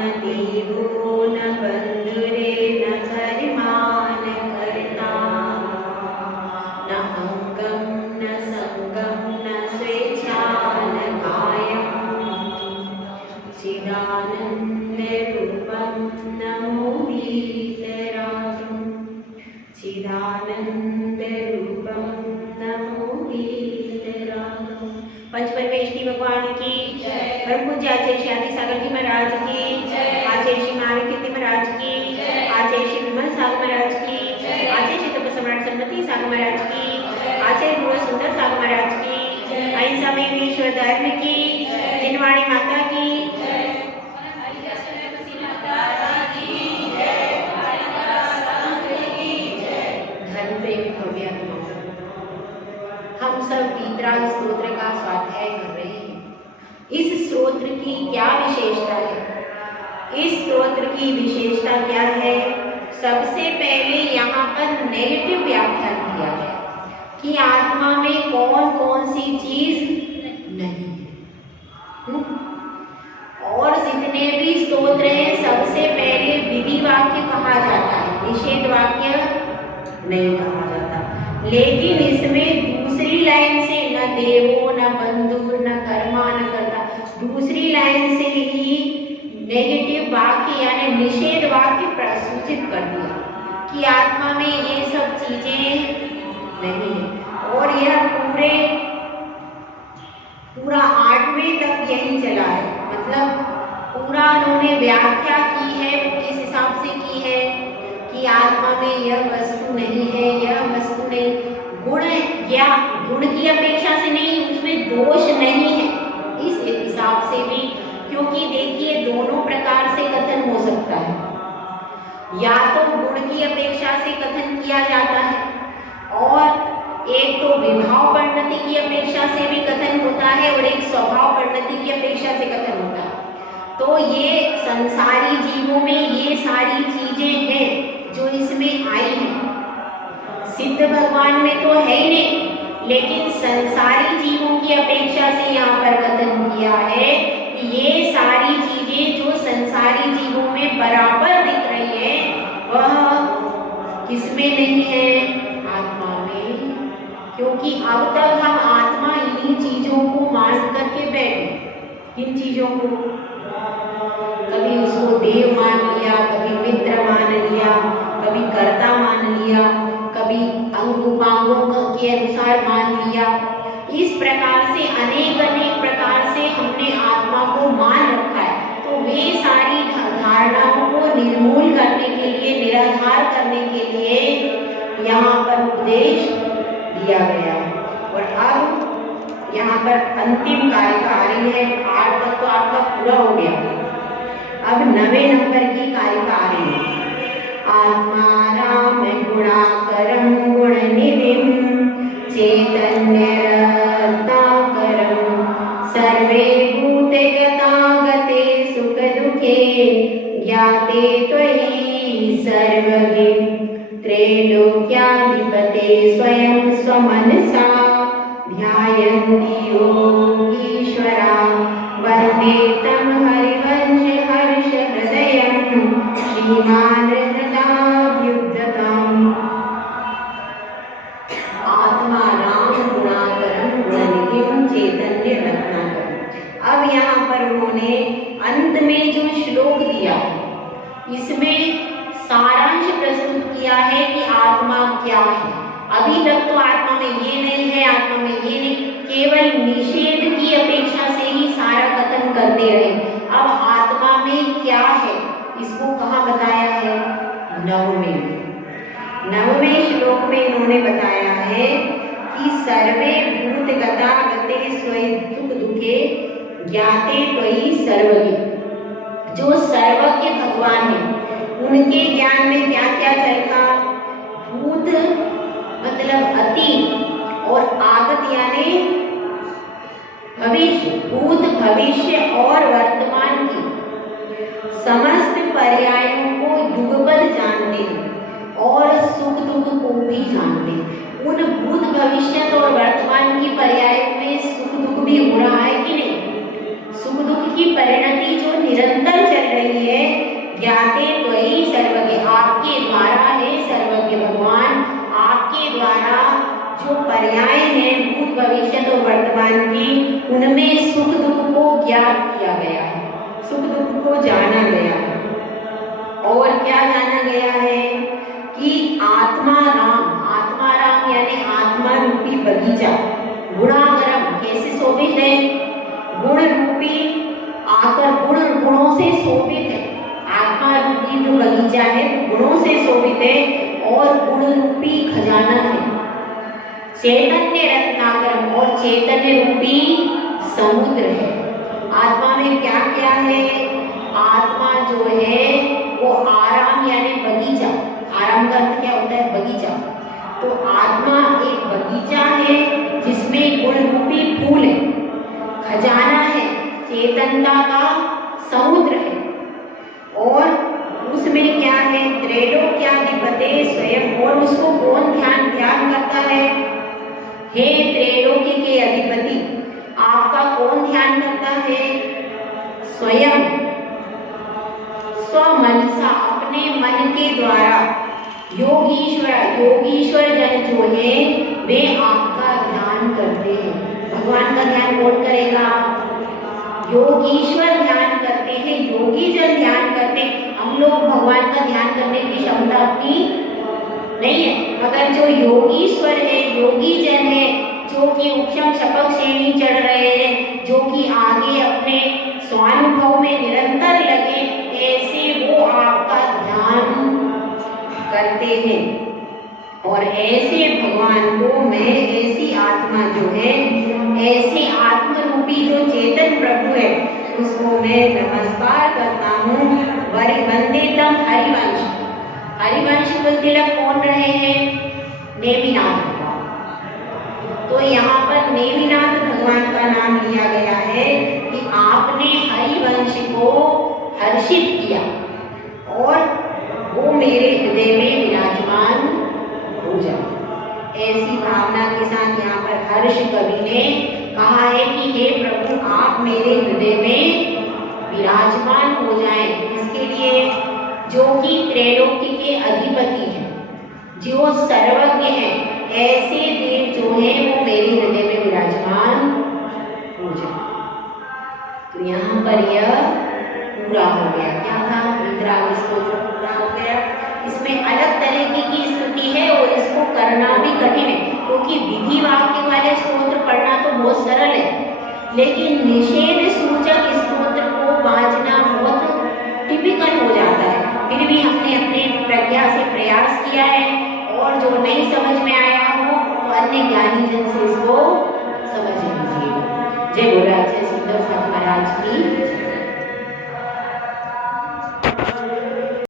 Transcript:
न देवो न बंधुरे न कर्मा न कर्ता न अंगम न संगम न स्वेच्छा न कायम चिदानंद रूपम नमो वीतरागम चिदानंद रूपम नमो वीतरागम। पंच परमेष्ठी भगवान की जय। परम पूज्य आचार्य श्री आदि सागर जी महाराज की जय। आचार्य श्री नारायण कीर्ति महाराज की जय। आचार्य श्री विमल सागर महाराज की जय। आचार्य श्री तप सम्राट सन्मति सागर महाराज की जय। आचार्य गुरु सुंदर सागर महाराज की जय। अहिंसा में विश्व धर्म की जय। जिनवाणी माता की जय। हम सब वीतराग स्तोत्र का स्वाध्याय कर रहे हैं। इस स्तोत्र की क्या विशेषता है? इस स्तोत्र की विशेषता क्या है? सबसे पहले यहाँ पर नेगेटिव व्याख्या किया है कि आत्मा में कौन कौन सी चीज नहीं है। और जितने भी स्तोत्र हैं सबसे पहले विधि वाक्य कहा जाता है, निषेध वाक्य नहीं कहा जाता। लेकिन इसमें दूसरी लाइन से न देवो न बंधु न कर्मा न कर्ता, दूसरी लाइन से ही नेगेटिव वाक्य यानी निषेध वाक्य प्रसूचित कर दिया कि आत्मा में ये सब चीजें नहीं है। और यह पूरा 8वें तक यही चला है। मतलब पूरा उन्होंने व्याख्या की है, किस हिसाब से की है कि आत्मा में यह वस्तु नहीं है, यह वस्तु नहीं, गुण या गुण की अपेक्षा से नहीं, उसमें दोष नहीं है इस हिसाब से भी। क्योंकि देखिए दोनों प्रकार से कथन हो सकता है, या तो गुण की अपेक्षा से कथन किया जाता है और एक तो विभाव परिणति की अपेक्षा से भी कथन होता है और एक स्वभाव परिणति की अपेक्षा से कथन होता है। तो ये संसारी जीवों में ये सारी चीजें हैं जो इसमें आई हैं। सिद्ध भगवान में तो है ही नहीं, लेकिन संसारी जीवों की अपेक्षा से यहाँ पर कथन किया है कि ये सारी चीजें जो संसारी जीवों में बराबर दिख रही है वह किसमें नहीं है? आत्मा में। क्योंकि अब तक हम आत्मा इन्हीं चीजों को मान करके बैठे। किन चीजों को? कभी उसको देव मान लिया, कभी मित्र मान लिया, कभी कर्ता मान लिया, कभी अंग उपांगों के अनुसार मान लिया। इस प्रकार से अनेक प्रकार से हमने आत्मा को मान रखा है। तो वे सारी धारणाओं को निर्मूल करने के लिए, निराधार करने के लिए यहाँ पर उपदेश दिया गया है। और अब यहाँ पर अंतिम कारिका आ रही है। 8 तक तो आपका पूरा हो गया, अब 9वें नंबर की कारिका आ रही है। आत्मा राम गुणाकरम गुणनिधिम चैतन्य रत्नाकरम सर्वे भूते गतागते सुख दुखे ज्ञाते त्वयि सर्वगे त्रैलोक्याधिपते स्वयं स्वमनसा ध्यायन्ति योगीश्वरा वन्दे तं हरिवंश हर्ष हृदयं श्रीमान् हृदाभ्युद्धतम्। आत्मा राम गुणाकरम गुणनिधिम चैतन्य रत्नाकरम। अब यहाँ पर उन्होंने अंत में जो श्लोक दिया इसमें सारांश प्रस्तुत किया है कि आत्मा क्या है। अभी तक तो आत्मा में ये नहीं है, आत्मा में ये नहीं, केवल निषेध की अपेक्षा से ही सारा कथन करते रहे। अब आत्मा में क्या है इसको कहाँ बताया है? 9वें श्लोक में इन्होंने बताया है कि सर्वे भूत गता गते स्वयं दुख दुखे ज्ञाते त्वयि सर्वज्ञ। जो सर्वज्ञ भगवान है उनके ज्ञान में क्या क्या चलता? भूत मतलब अतीत और आगत यानी भविष्य, भूत भविष्य और वर्तमान की समस्त पर्यायों को युगपद जानते हैं और सुख दुख को भी जानते हैं। उन भूत भविष्य और वर्तमान की पर्यायों में सुख दुख भी हो रहा है कि नहीं? सुख दुख की परिणति जो निरंतर चल रही है भगवान की, उनमें सुख दुख को ज्ञात किया गया है, सुख दुख को जाना गया है। और क्या जाना गया है कि आत्मा राम यानी आत्मा रूपी बगीचा गुणागरम कैसे शोभित है, गुण रूपी आकर गुणों से शोभित है। आत्मा रूपी जो बगीचा है गुणों से शोभित है और गुण रूपी खजाना है। चैतन्य रत्नाकरम और चैतन्य रूपी समुद्र है। आत्मा में क्या क्या है? आत्मा जो है वो आराम यानी बगीचा, आराम का अर्थ क्या होता है? बगीचा। तो आत्मा एक बगीचा है जिसमें गुण रूपी फूल है, खजाना है, चेतनता का समुद्र है। और उसमें क्या है? त्रैलोक्याधिपते स्वयं। और उसको कौन ध्यान करता है? हे त्रैलोक्य के अधिपति, आपका कौन ध्यान करता है? स्वयं स्वमनसा, अपने मन के द्वारा। योगीश्वर जन जो है वे आपका ध्यान करते हैं। भगवान का ध्यान कौन करेगा? योगीश्वर ध्यान करते हैं, योगी जन ध्यान करते हैं। हम लोग भगवान का ध्यान करने की क्षमता अपनी नहीं है, मगर जो योगीश्वर है, योगी जन है, जो कि उपशम शपथ श्रेणी चढ़ रहे हैं, जो कि आगे अपने स्वानुभव में निरंतर लगे, ऐसे वो आपका ध्यान करते हैं। और ऐसे भगवान को मैं, ऐसी आत्मा जो है, ऐसे आत्म रूपी जो चेतन प्रभु है, उसको मैं नमस्कार करता हूँ। वंदितम हरिवंश। हरिवंश को तिलक कौन रहे हैं? नेमिनाथ। तो यहाँ पर नेमिनाथ भगवान का नाम लिया गया है कि आपने हरिवंश को हर्षित किया और वो मेरे हृदय में विराजमान हो जाए। ऐसी भावना के साथ यहाँ पर हर्ष कवि ने कहा है कि हे प्रभु, आप मेरे हृदय में विराजमान हो जाएं। इसके लिए जो कि त्रैलोक्य के अधिपति हैं, जो सर्वज्ञ हैं, ऐसे देव जो हैं वो मेरे हृदय में विराजमान हो जाए। तो यहाँ पर यह पूरा हो गया। क्या था? वीतराग स्तोत्र पूरा हो गया। इसमें अलग तरीके की स्तुति है और इसको करना भी कठिन है, क्योंकि विधि वाक्य वाले स्तोत्र पढ़ना तो बहुत सरल है, लेकिन निषेध सूचक स्तोत्र को बांचना बहुत टिपिकल हो जाता है। फिर भी हमने अपने प्रज्ञा से प्रयास किया है, और जो नहीं समझ में आया हो तो अन्य ज्ञानी जन से इसको समझ लीजिए। जय गुरुराज, जय सुंदर साथ महाराज की।